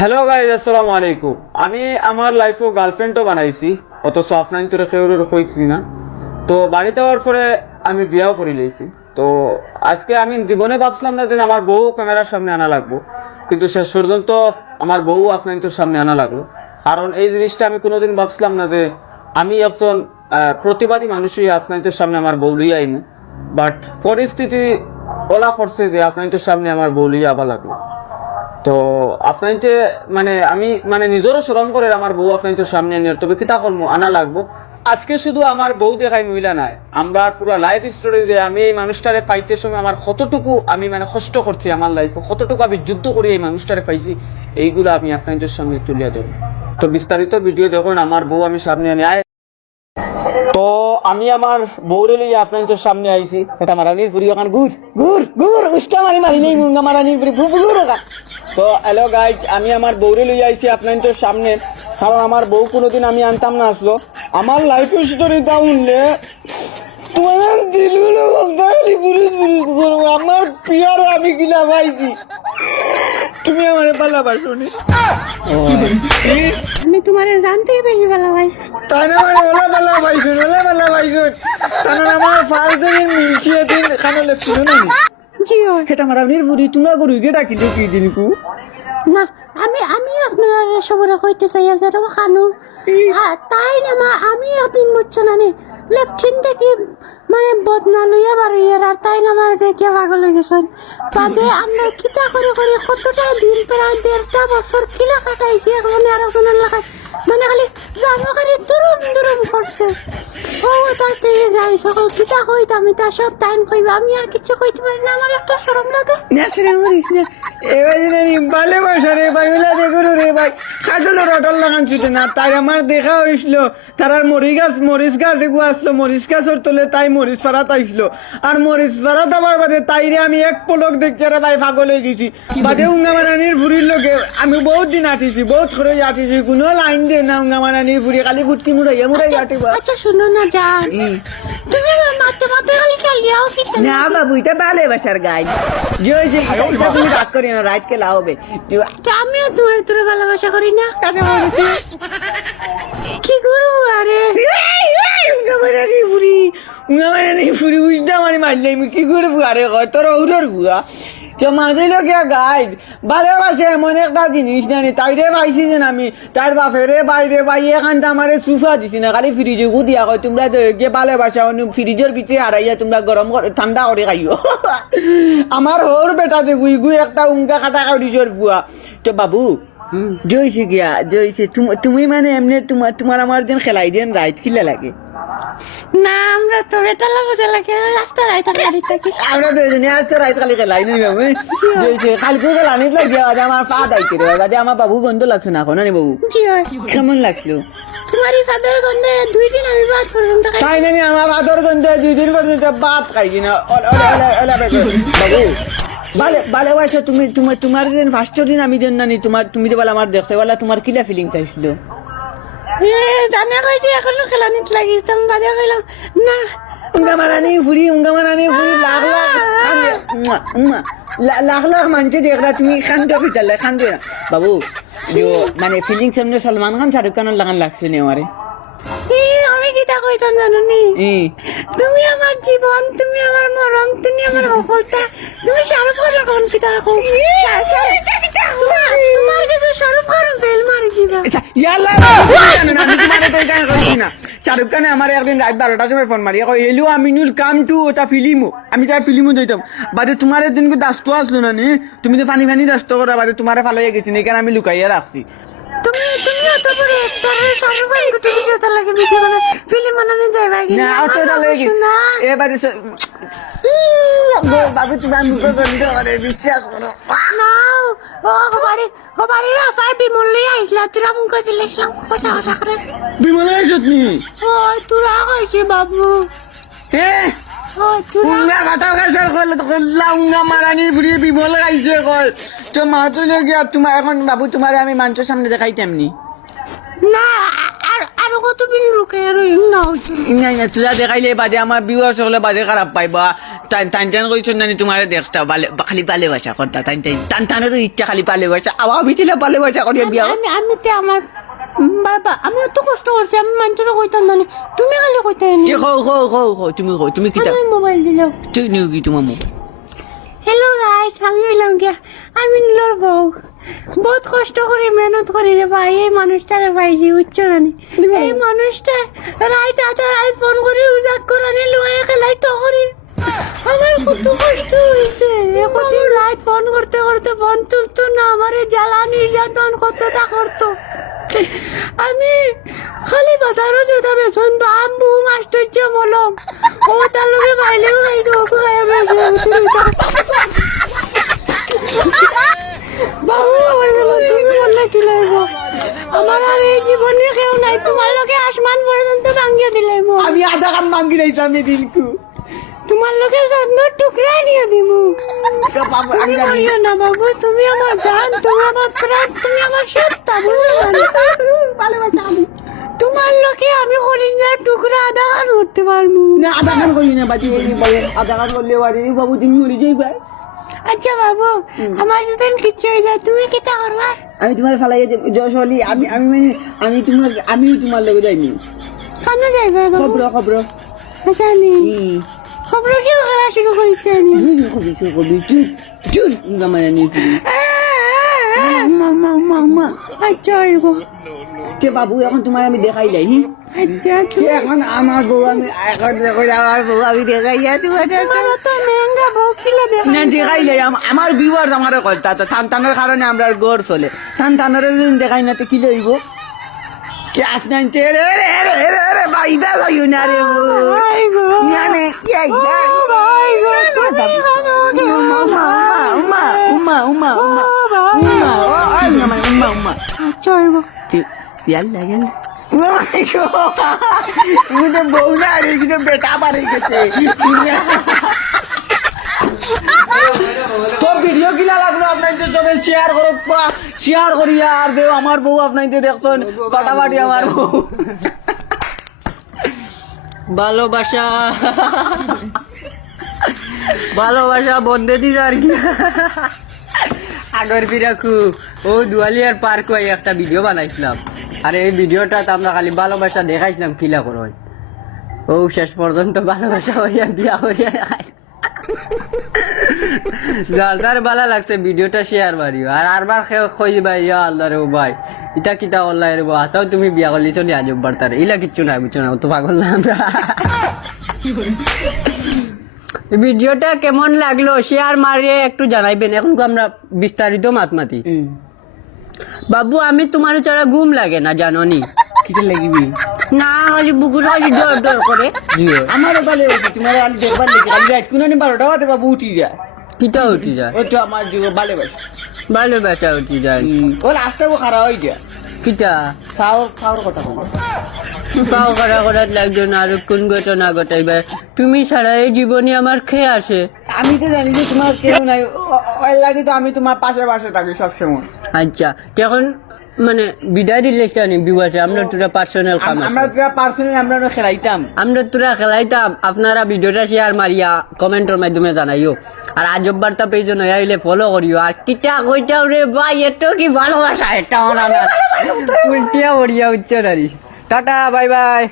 Hello guys, আসসালামু আলাইকুম। আমি আমার লাইফে গার্লফ্রেন্ডও বানাইছি, অথচ অফলাইন তোরে কেউ হয়েছি না। তো বাড়িতে হওয়ার পরে আমি বিয়াও করে লিয়েছি। তো আজকে আমি জীবনে ভাবছিলাম না যে আমার বউ ক্যামেরার সামনে আনা লাগবো, কিন্তু শেষ পর্যন্ত আমার বউ অফলাইন তোর সামনে আনা লাগলো। কারণ এই জিনিসটা আমি কোনোদিন ভাবছিলাম না যে আমি একজন প্রতিবাদী মানুষই অফলাইনের সামনে আমার বউ লিয়ে আইনি। বাট পরিস্থিতি ওলা করছে যে অফলাইনের সামনে আমার বউ লিয়ে আবার লাগলো। তো আপনাইতে মানে আমি মানে নিজেরও শরম করে আমার বউ আপনাইতের সামনে নিয়ে, তবে কিতা করবো, আনা লাগবো। আজকে শুধু আমার বউ দেখাই মহিলা নাই, আমরা পুরো লাইফ স্টোরি যে আমি এই মানুষটারে পাইতে সময় আমার কতটুকু আমি মানে কষ্ট করছি, আমার লাইফে কতটুকু আমি যুদ্ধ করে এই মানুষটারে পাইছি, এইগুলো আমি আপনাদের সামনে তুলিয়া দেবো। তো বিস্তারিত ভিডিও দেখুন, আমার বউ আমি সামনে নিয়ে আয়। তো আমি আমার বউরে লিয়ে আপনাদের সামনে আইছি। এটা মারানির বুড়ি ওখান ঘুর ঘুর ঘুর উষ্টা মারি মারি নেই মুঙ্গা মারানির বুড়ি ঘুর ওখান। তো হ্যালো গাইজ, আমি আমার বউরে লইয়া আইছি আপনাদের সামনে, কারণ আমার বউ কোনোদিন আমি আনতাম না আসলো। আমার লাইফ স্টোরিটা উনলে তোমার দিলগুলো করবো, আমার পিয়ার আমি কিনা পাইছি, তুমি আমার ভালোবাসো নি। আমি তোমারে জানতেই বেশি ভালো ভাই। তাই না মানে ওলা ভালোবাসো কারণ আমার ফার্স্ট দিন মিলছিয়ে দিন কারণ লেফছিল না জি হয় এটা আমার আপনি বুড়ি তোমরা গরু গে ডাকিলে কি দিন কু না, আমি আমি আপনার সবরে কইতে চাই আছে রে খানু। তাই না মা, আমি আপনি বুঝছো না নে লেফটিন থেকে মানে বদনা লইয়া বাড়িয়ার, আর তাই না আমার দেখিয়া পাগল হয়ে গেছেন। বাদে আমরা কিতা করে করে কতটা দিন প্রায় 1.5 বছর কিলা কাটাইছি, এখন আর একজনের লাগাই মানে খালি জানুয়ারি দুরুম দুরুম করছে। ও তাতে যাই সকল কিতা কইতাম তা সব টাইম কইবা, আমি আর কিছু কইতে পারি না, আমার একটা শরম লাগে। নেসরে মরিস না এবার জানি ভালোবাসা রে ভাই মিলা দেখো রে ভাই কাটল রটল লাগান ছুটে না। তাই আমার দেখা হইছিল তারার মরিচ গাছ এগু আসলো, মরিচ গাছের তলে তাই মরিচ ফাড়াত আইসলো, আর মরিচ ফাড়াত আবার বাদে তাইরে আমি এক পলক দেখি রে ভাই পাগল হয়ে গেছি। বাদে উঙ্গামারানির ফুরির লোকে আমি বহুত দিন আটিছি, বহুত করে আটিছি, কোনো লাইন দিয়ে না উঙ্গামারানির ফুরি, খালি ফুটকি মুড়াইয়া আটিবা। আচ্ছা শুনো না জান, তুমি মাতে মাতে খালি চালিয়াও কিতা না বাবু, এটা ভালোবাসার গাই যে হয়েছে তুমি রাগ করি না, রাইট কে লাভবে। আমিও তোমার তোর ভালোবাসা করি না, কি করবো আরে ফুরি বুঝতে আমার মারলে আমি কি করে ফুয়ারে কয় তোর ওর ফুয়া তো মাঝিল গিয়া গাইড ভালোবাসে এমন একটা জিনিস জানি তাইরে পাইছি যেন আমি তার বাপেরে বাইরে বাই এখানটা আমার চুফা দিছি না, খালি ফ্রিজে দিয়া কয় তোমরা গিয়ে ভালোবাসা ফ্রিজের ভিতরে হারাইয়া তোমরা গরম ঠান্ডা করে খাইও। আমার হোর বেটা যে গুই গুই একটা উঙ্কা কাটা কাটিছর ফুয়া। তো বাবু জয়সে গিয়া জয়সে তুমি মানে এমনি তোমার আমার যেন খেলাই দেন রাইট কিলা লাগে না, আমরা তো বেটা লাগছে লাগে রাস্তা রাইতা গাড়ি থাকি আমরা দুজনে আজ তো রাইত খালি খেলাই নই বাবু জয়সে খালি তো খেলা নিত লাগিয়া আমার পা দাইতে রে বাদে আমার বাবু গন্ধ লাগছে না এখন নি বাবু জি হয়। কেমন লাগলো তোমারই ফাদার গন্ধে 2 দিন আমি বাদ পর্যন্ত খাই। তাই না আমার ভাতর গন্ধে 2 দিন পর্যন্ত ভাত খাইছি না। বাবু ভালোবাসা তোমার দিন ফার্স্ট দিন আমি দেন না নি তুমি যে বলে আমার দেখছে বলে তোমার কিলা ফিলিং চাইছিল জানা কইছি এখনো খেলা নিত লাগিস তুমি বাদে কইলাম না উঙ্গামারানি ফুরি লাখ লাখ মানুষে দেখলা তুমি খান্দ ফিচালে খান্দ না বাবু মানে ফিলিং সামনে সলমান খান শাহরুখ খানের লাগান লাগছে নি আমারে। আমি কিতা কইতাম জানো নি, তুমি আমার জীবন, তুমি আমার মরম, তুমি আমার সফলতা, তুমি শাহরুখ খানের কোন কিতা কও তোমার কিছু শাহরুখ খান ফেল মারি দিবা। শাহরুখ খানে আমার একদিন রাত 12টার সময় ফোন মারি কই হেলো আমিনুল কাম টু ওটা ফিল্মও, আমি তার ফিল্মও দিতাম বাদে তোমার একদিন দাস্ত আসলো না নি, তুমি তো ফানি দাস্ত করা বাদে তোমার ভালো হয়ে গেছি এখানে আমি লুকাইয়া রাখছি। তুমি অত বড় একটা শাহরুখ খান কত কিছু তো লাগে ভিডিও বানাই ফিল্ম বানানো যাইবা কি না অত লাগে এবারে বাবু তোমার মুখ গন্ধ করে বিশ্বাস করো না ও বাড়ি রাফাই বিমল লই আইসলা, তোরা মুখ দিলেছিলাম কথা কথা করে বিমলা যত্নি ও তোরা কইছি বাবু উঙ্গা কাটা গাছার কল্লা উঙ্গা মারানির ফুরিয়ে বিমল গাইছে কল তো মা তো গিয়া তোমার এখন বাবু তোমার আমি মানুষের সামনে দেখাই তেমনি না আর আরো কত বিল রুকে রইং না হইতো না না তোরা দেখাইলে বাদে আমার বিবাহ সকলে বাদে খারাপ পাইবা টান টান কইছ না তোমার দেখতা খালি পালে ভাষা করতা টান টান টানের ইচ্ছা খালি পালে ভাষা আমি ছিল পালে ভাষা করিয়া বিয়া আমি তে আমার বাবা আমি এত কষ্ট করছি আমি মানুষের কইতাম মানে তুমি খালি কইতে তুমি কি আমি মোবাইল দিলাম তুই নিও কি তোমার মোবাইল হ্যালো গাইস আমি হইলাম গিয়া আমি নীলর বউ বহুত কষ্ট করে মেহনত করি রে ভাই এই মানুষটারে পাইছি বুঝছো না এই মানুষটা রাত আধা রাত ফোন করে উজাক করে লুয়ে খেলাই তো করি আমার কত কষ্ট হয়েছে এখন রাত ফোন করতে করতে ফোন তুলতো না আমার জ্বালা নির্যাতন কতটা করতো আমি খালি বাজারও যেতাম বেসন বাম বুম আশ্চর্য মলম ও তার লোকে পাইলেও খাই দেবো আমার আর এই জীবনে কেউ নাই তোমার লোকে আসমান পর্যন্ত ভাঙ্গিয়ে দিলে আমি আধা কাম মাঙ্গি লাইতাম দিনকু তোমার লোকে চাঁদর টুকরা নিয়ে দিব তুমি মরিও না বাবু তুমি আমার জান তুমি আমার প্রাণ তুমি আমার সত্তা তোমার লোকে আমি হরিণার টুকরা আধা খান করতে পারবো না আধা কাম করি না বাজি বলি আধা কাম করলে বাড়ি বাবু তুমি মরে যাইবা আচ্ছা বাবু আমার যদি কিচ্ছু হয়ে যায় তুমি কিতা করবা আমি তোমার ফালাই যশলি আমি আমি মানে আমিও তোমার লগে যাইনি কেন যাইবা বাবু খবর আচ্ছা নি খবর কেউ খেলা শুরু করিতে নি চুর গামায় নি আচ্ছা এরকম কে বাবু এখন তোমার আমি দেখাই যাই আচ্ছা এখন আমার বউ আমি এখন দেখো আমার বউ আমি দেখাই যাই তোমার তো মেঙ্গা বউ কিলা দেখা না দেখাই যাই আমার বিবার আমার কথা তো সন্তানের কারণে আমরা গড় চলে সন্তানের দেখাই না তো কি লইব কে আসনান রে রে রে রে রে ভাই দা লইও না রে ভাই গো মানে কি আই ভাই গো উমা আচ্ছা এরকম ইয়াল্লা ইয়াল্লা মুঝে বউ না রে মুঝে বেটা বাড়ি গেছে তো ভিডিও কিলা লাগলো আপনাদের সবাই শেয়ার করিয়া আর দেও আমার বউ আপনাদের দেখছেন ফাটাফাটি আমার বউ ভালোবাসা বন্ধে দিস আর কি আগর বিরাখু ও দুয়ালিয়ার পার্ক হয়ে একটা ভিডিও বানাইছিলাম আর এই ভিডিওটা আমরা খালি ভালোবাসা দেখাইছিলাম কিলা করো ও শেষ পর্যন্ত ভালোবাসা হইয়া বিয়া হইয়া যার যার ভালো লাগছে ভিডিওটা শেয়ার মারিও আর আরবার কই ভাই ইয়া আল্লাহ রে ভাই ইটা কিতা অনলাইন রে আসাও তুমি বিয়া করলি চলি আজব বার্তার ইলা কিচ্ছু নাই বুঝছো না তো পাগল না আমরা ভিডিওটা কেমন লাগলো শেয়ার মারিয়ে একটু জানাইবেন এখন আমরা বিস্তারিত মাতমাতি বাবু আমি তোমার ছাড়া ঘুম লাগে না জানো নি কিটা লাগিবি না খালি বুকুর খালি ডর ডর করে আমারও ভালো হয়েছে তোমার আলি দেখবার লেগে খালি রাত কোন 12টা বাজে বাবু উঠি যায় কিটা উঠি যায় ওই তো আমার জীব ভালোবাসা উঠি যায় ও রাস্তাও খারাপ হয়ে যায় কিটা খাওয়ার কথা বলো পাও করা করার লাগতো না আর কোন ঘটনা ঘটাইবে তুমি ছাড়া এই জীবনে আমার খেয়ে আসে আমি তো জানি যে তোমার কেউ নাই ওই লাগে তো আমি তোমার পাশে থাকি সবসময় আচ্ছা এখন মানে বিদায় দিলে জানি বিবাসে আমরা তোরা পার্সোনাল কাম আমরা তোরা পার্সোনাল আমরা খেলাইতাম আপনারা ভিডিওটা শেয়ার মারিয়া কমেন্টের মাধ্যমে জানাইও আর আজব বার্তা পেজ নয়া হইলে ফলো করিও আর কিটা কইটাও রে ভাই এত কি ভালোবাসা এটা আমার উল্টিয়া ওড়িয়া উচ্চ নারী টাটা বাই বাই